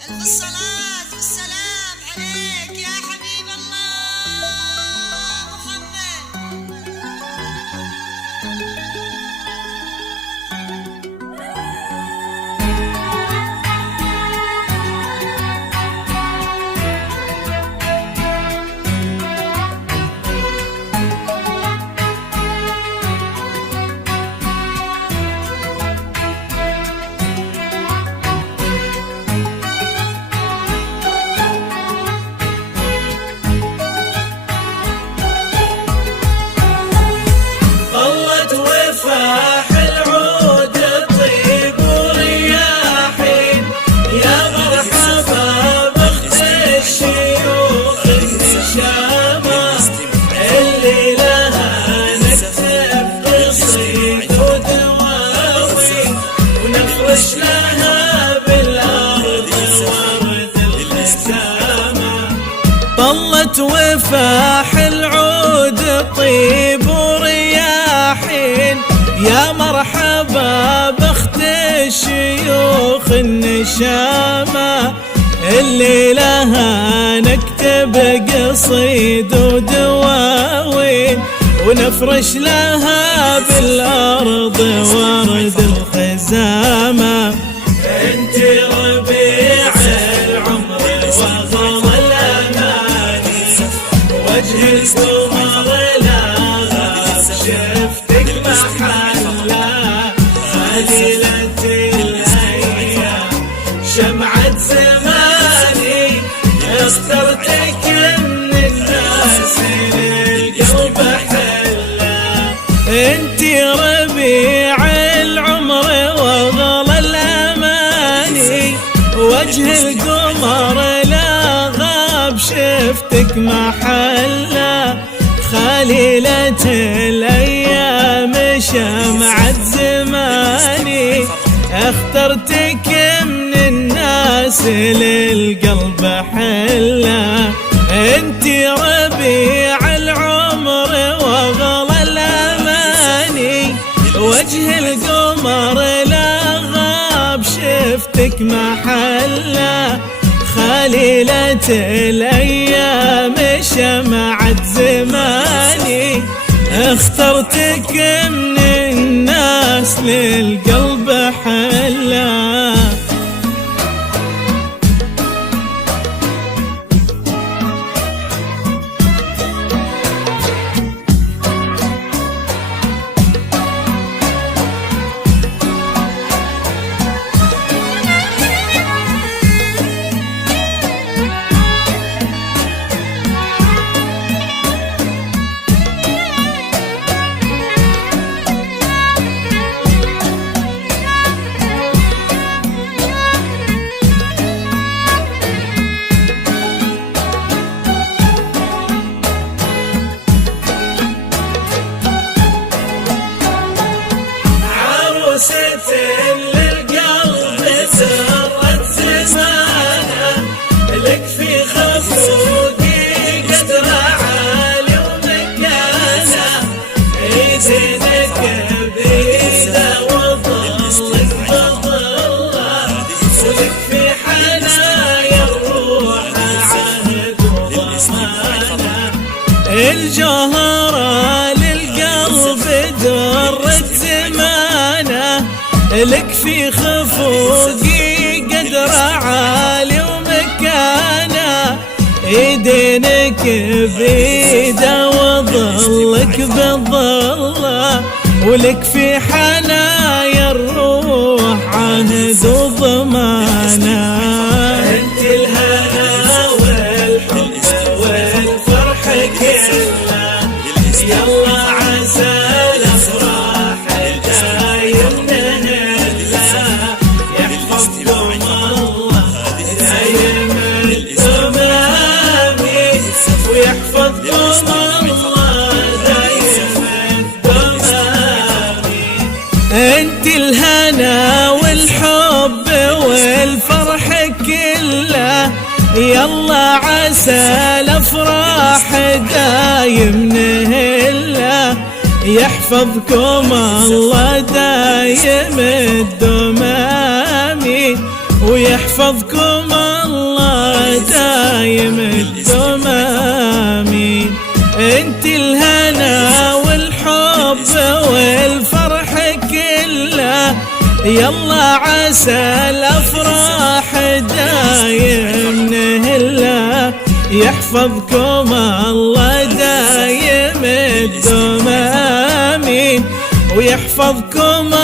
ألف الصلاة والسلام عليك يا حبيب الله محمد. طلت وفاح العود طيب ورياحين، يا مرحبا بأخت الشيوخ النشامة، اللي لها نكتب قصيد ودواوين، ونفرش لها بالأرض ورد الخزامة. انت ربيع العمر وغلا الأماني، وجه القمر لا غاب شفتك محلة، خليلة الأيام شمعة زماني، اخترتك من الناس للقلب حلة. انت ربيع العمر وغلا الأماني، وجه القمر لا غاب شفتك محلة، خليلة الأيام شمعة زماني، اخترتك من الناس للقلب حلة. انت ربيع العمر وغلا الأماني، وجه القمر لا غاب شفتك محلة، خليلة الأيام شمعة زماني، اخترتك من الناس للقلب حلة. للقلب سرت زمانه، لك في خفوقي قدر عالي ومكانه، ايدينك بيده وظلك بظله، ولك في حنايا الروح عهد وضمانه. الجوهره للقلب درت زمانه، لك في خفوقي قدر عالي ومكانه، ايدينك بيده وظلك بظله، ولك في حنايا الروح عهد وضمانه. انت الهنا والحب والفرح كله، يلا عسى الافراح دايم نهله، يحفظكم الله دايم الدمامي، ويحفظكم الله دايم الدمامي. انت الهنا والحب والفرح كله، يلا عسى الافراح دايم نهله، يحفظكم الله دايم الدمامي، ويحفظكم الله دايم الدوم آمين. انت الهنا والحب والفرح كله، يلا عسى الافراح دايم نهله، يحفظكم الله دايم الدوم آمين، ويحفظكم